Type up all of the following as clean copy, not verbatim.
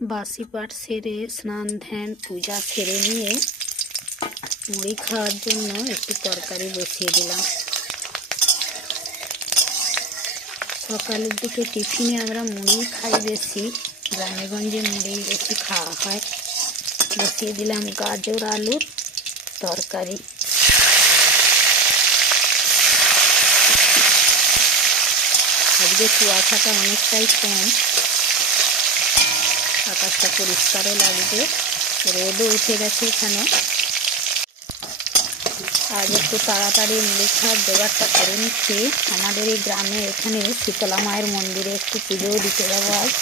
বাসি পাঠ সেরে স্নান ধ্যান পূজা সেরে নিয়ে মুড়ি খাওয়ার জন্য একটু তরকারি বসিয়ে দিলাম। সকালের দিকে টিফিনে আমরা মুড়ি খাই বেশি, গ্রামেগঞ্জে মুড়ি বেশি খাওয়া হয়। বসিয়ে দিলাম গাজর আলুর তরকারি। আজকে কুয়াশাটা অনেকটাই কম, আকাশটা পরিষ্কারও লাগবে, রোদও উঠে গেছে এখানে। আজ একটু তাড়াতাড়ি মুড়ি খাওয়ার জোগাড়টা করে নিচ্ছি। আমাদের এই গ্রামে এখানে শীতলা মায়ের মন্দিরে একটু পুজোও দিতে যাবো আজ।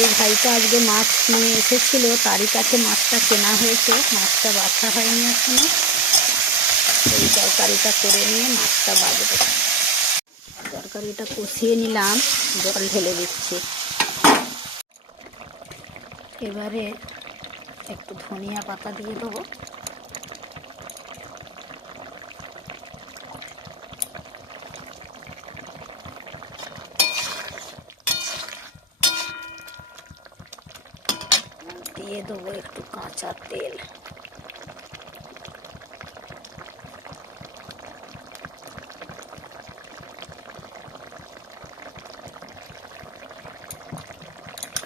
এই ভাইটা আজকে মাছ নিয়ে এসেছিল, তারই কাছে মাছটা কেনা হয়েছে, মাছটা বাছা হয়নি এখনো। এই তরকারিটা করে নিয়ে মাছটা বাজবে। তরকারিটা কষিয়ে নিলাম, জল ঢেলে দিচ্ছি। এবারে একটু ধনিয়া পাতা দিয়ে দেবো। দিয়ে দেবো একটু কাঁচা তেল।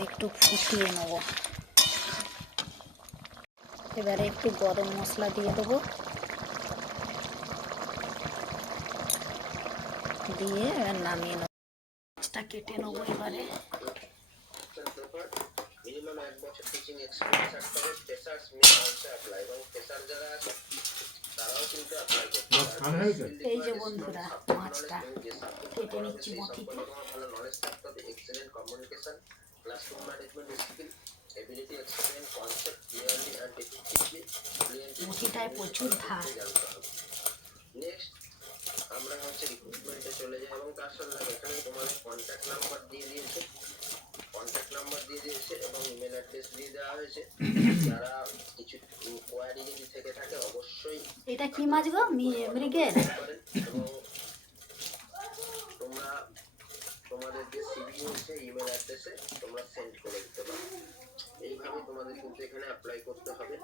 একটু ফুটিয়ে নেব। এবারে একটু গরম মশলা দিয়ে দেবো, দিয়ে এবার নামিয়ে নেব। মাছটা কেটে নেবো এবারে। মিনিমাম 1 বছর টিচিং এক্সপেরিয়েন্স থাকতে হবে। ফ্রেশার্স মিট অলসো অ্যাপ্লাই, এবং ফ্রেশার যারা আছে তারাও কিন্তু অ্যাপ্লাই করতে পারে। এই যে বন্ধুরা, মাছটা কেটে নিচ্ছি বটিতে। ভালো নলেজ থাকতে হবে, excellent communication, classroom management skill, ability explain concept clearly and effectively, বটিটায় প্রচুর ধার। নেক্সট আমরা হচ্ছে রিক্রুটমেন্টে চলে যাই, এবং তার সাথে এখানে তোমাদের কন্ট্যাক্ট নাম্বার দিয়ে দিয়েছে, এবং ইমেল অ্যাড্রেস দিয়ে দেওয়া হয়েছে। যারা কিছু কোয়ারি যদি থেকে থাকে অবশ্যই। এটা কি মাছ গো? মৃগেল। এবং তোমরা তোমাদের যে সিভি হচ্ছে ইমেল অ্যাড্রেসে তোমরা সেন্ড করে দিতে পারো। এইভাবে তোমাদের কিন্তু এখানে অ্যাপ্লাই করতে হবে।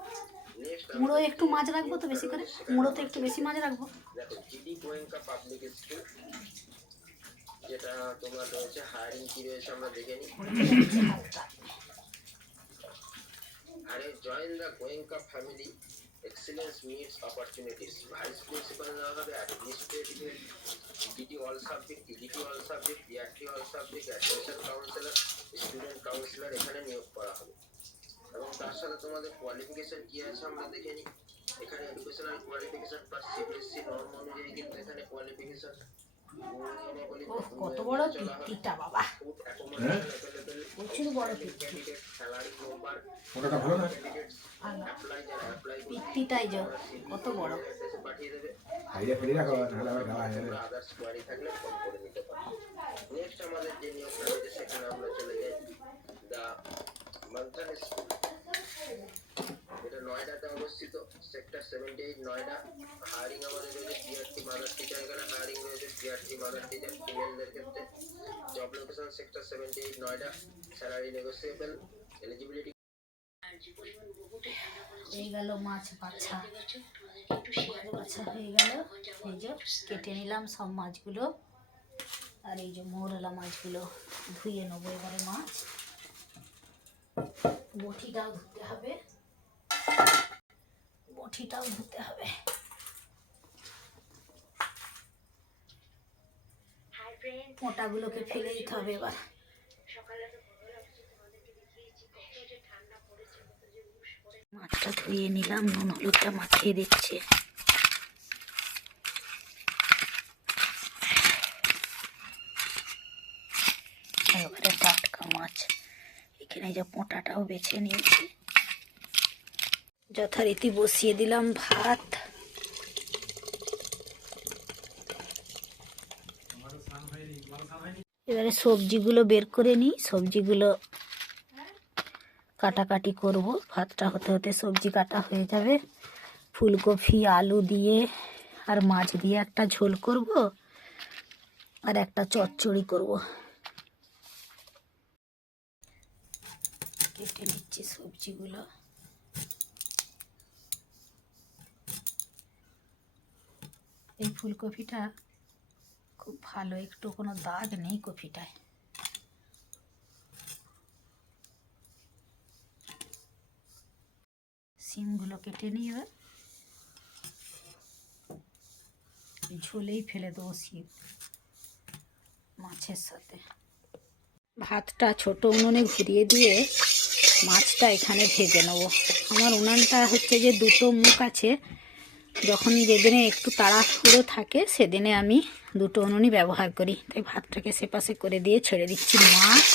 নেক্সট মুড়ো একটু মাছ রাখবো তো বেশি করে, মুড়োতে একটু বেশি মাছ রাখবো। দেখো জিডি গোয়েঙ্কা পাবলিক স্কুল, যেটা তোমার রয়েছে হায়ারিং কি রয়েছে আমরা দেখে নিই। আরে join the Goenka family, excellence meets opportunities. Vice principal নেওয়া হবে, administrative, DT all subject, EDT all subject, BRT all subject, admission counsellor, student counsellor এখানে নিয়োগ করা হবে। এবং তার সাথে তোমাদের কোয়ালিফিকেশন কি আছে আমরা দেখে নিই। এখানে educational qualification plus CBSE norm অনুযায়ী কিন্তু এখানে কোয়ালিফিকেশন। কত বড় পিকটিটা বাবা, প্রচুর বড় পিকটি। ওটা ভালো না, পিকটিটাই যে কত বড়। আইডিয়া ফেলে রাখো, নাহলে আবার গাওয়া যাবে। আদার্স কোয়ারি থাকলে ফোন করে নিতে পারো। নেক্সট আমাদের যে নিয়োগটা রয়েছে সেখানে আমরা চলে যাই দা মান্থান স্কুল, এটা নয়ডাতে অবস্থিত, সেক্টর 78 নয়ডা। হায়ারিং আমাদের রয়েছে বিআরটি মাদার টিচার, এখানে হায়ারিং রয়েছে বিআরটি মাদার টিচার ফিমেলদের ক্ষেত্রে। Job location sector 78 Noida, salary negotiable, eligibility. এই গেল মাছ বাছা, বাছা হয়ে গেল। এই যে কেটে নিলাম সব মাছগুলো, আর এই যে মৌরলা মাছগুলো ধুয়ে নেবো এবারে। মাছ বটিটাও ধুতে হবে, বটিটাও ধুতে হবে। মোটাগুলোকে ফেলে দিতে হবে এবার। মাছটা ধুয়ে নিলাম, নুন হলুদটা মাখিয়ে দিচ্ছে। এবারে টাটকা মাছ, এখানে যে পোঁটাটাও বেছে নিয়েছি। যথারীতি বসিয়ে দিলাম ভাত। এবারে সবজিগুলো বের করে নিই, সবজিগুলো কাটাকাটি করব। ভাতটা হতে হতে সবজি কাটা হয়ে যাবে। ফুলকপি আলু দিয়ে আর মাছ দিয়ে একটা ঝোল করব, আর একটা চচ্চড়ি করব। কেটে নিচ্ছি সবজিগুলো। এই ফুলকপিটা খুব ভালো, একটু কোনো দাগ নেই কপিটায়। সিমগুলো কেটে নিয়ে ঝোলেই ফেলে দেবো সিম মাছের সাথে। ভাতটা ছোট উনুনে ঘুরিয়ে দিয়ে মাছটা এখানে ভেজে নেব। আমার উনানটা হচ্ছে যে দুটো মুখ আছে, যখন যেদিনে একটু তাড়াহুড়ো থাকে সেদিনে আমি দুটো উনুনই ব্যবহার করি। তাই ভাতটাকে সেপাশে করে দিয়ে ছেড়ে দিচ্ছি মাছ।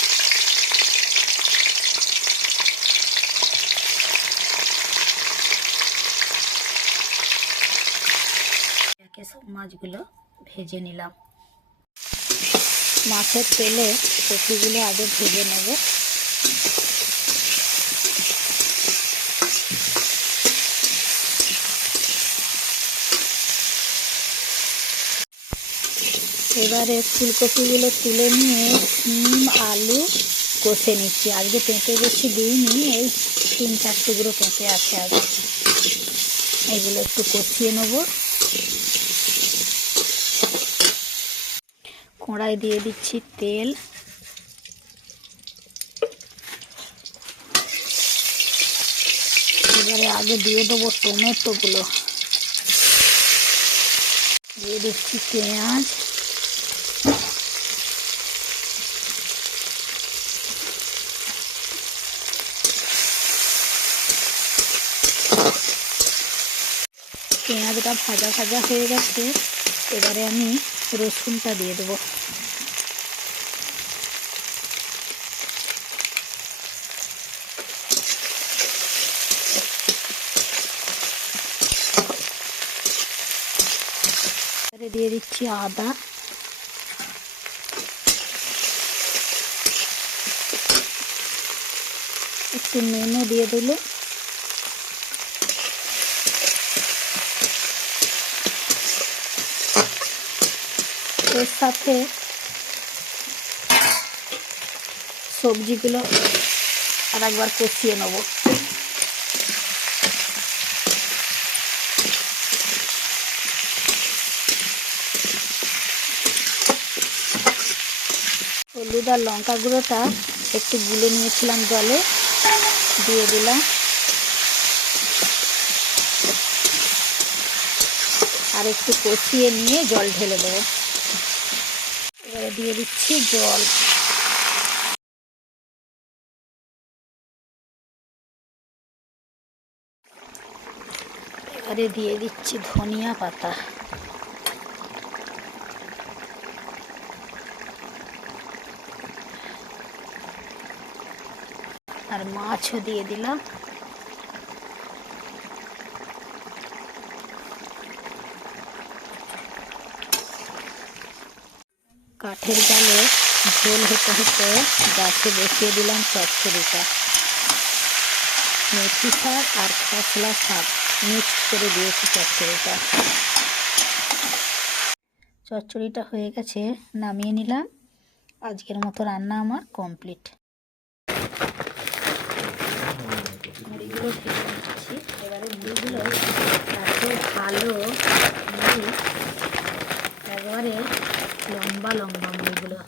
একে সব মাছগুলো ভেজে নিলাম। মাছের তেলে কপিগুলো আগে ভেজে নেব। এবারে ফুলকপিগুলো তুলে নিয়ে শিম আলু কষে নিচ্ছি। আজকে পেঁপে বেশি দিইনি, এই 3-4 টুকরো পেঁপে আছে আগে। এগুলো একটু কষিয়ে নেব। কড়াই দিয়ে দিচ্ছি তেল। এবারে আগে দিয়ে দেবো টমেটোগুলো, দিয়ে দিচ্ছি পেঁয়াজ, পেঁয়াজটা ভাজা ভাজা হয়ে গেছে। এবারে আমি রসুনটা দিয়ে দেবো। এবারে দিয়ে দিচ্ছি আদা, একটু নুনও দিয়ে দিলো। এর সাথে সবজিগুলো আর একবার কষিয়ে নেব। হলুদ আর লঙ্কা গুঁড়োটা একটু গুলে নিয়েছিলাম জলে, দিয়ে দিলাম। আর একটু কষিয়ে নিয়ে জল ঢেলে দেবো। এবারে দিয়ে দিচ্ছি জল। এবারে দিয়ে দিচ্ছি ধনিয়া পাতা। আর মাছও দিয়ে দিলাম। কাঠের জালে ঝোল হতে হতে গাছে বসিয়ে দিলাম চচ্চড়িটা। মেথি শাক আর খসলা শাক মিক্সড করে দিয়েছি চচ্চড়িটা। চচ্চড়িটা হয়ে গেছে, নামিয়ে নিলাম। আজকের মতো রান্না আমার কমপ্লিট। মুড়িগুলো ভেজে নিচ্ছি। এবারে মুড়িগুলো এত ভালো মুড়ি, একবারে লম্বা লম্বা মুড়িগুলো,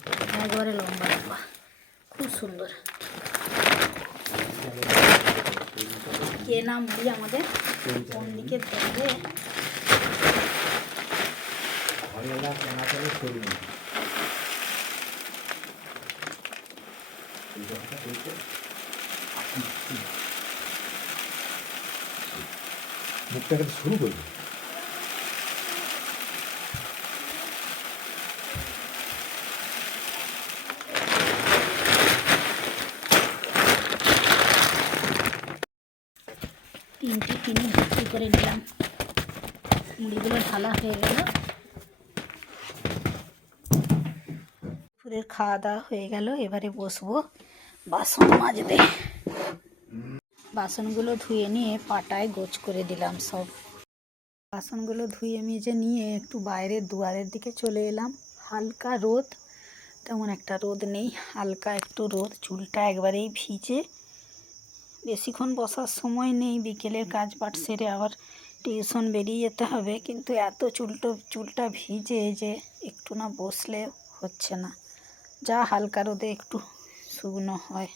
একবারে লম্বা লম্বা, খুব সুন্দর। কে না মুড়ি আমাদের কোন দিকে ধরবে। মুখটাকে শুরু করবি। তিনটে কিনে ভর্তি করে নিলাম। মুড়িগুলো ঢালা হয়ে গেল। দুপুরের খাওয়া দাওয়া হয়ে গেল। এবারে বসবো বাসন মাজতে। বাসনগুলো ধুয়ে নিয়ে পাটায় গোছ করে দিলাম সব। বাসনগুলো ধুয়ে মেজে নিয়ে একটু বাইরের দুয়ারের দিকে চলে এলাম। হালকা রোদ, তেমন একটা রোদ নেই, হালকা একটু রোদ। চুলটা একবারেই ভিজে, বেশিক্ষণ বসার সময় নেই, বিকেলের কাজ বাট সেরে আবার টিউশন বেরিয়ে যেতে হবে, কিন্তু এত চুলটা ভিজে যে একটু না বসলে হচ্ছে না, যা হালকা রোদে একটু শুকনো হয়।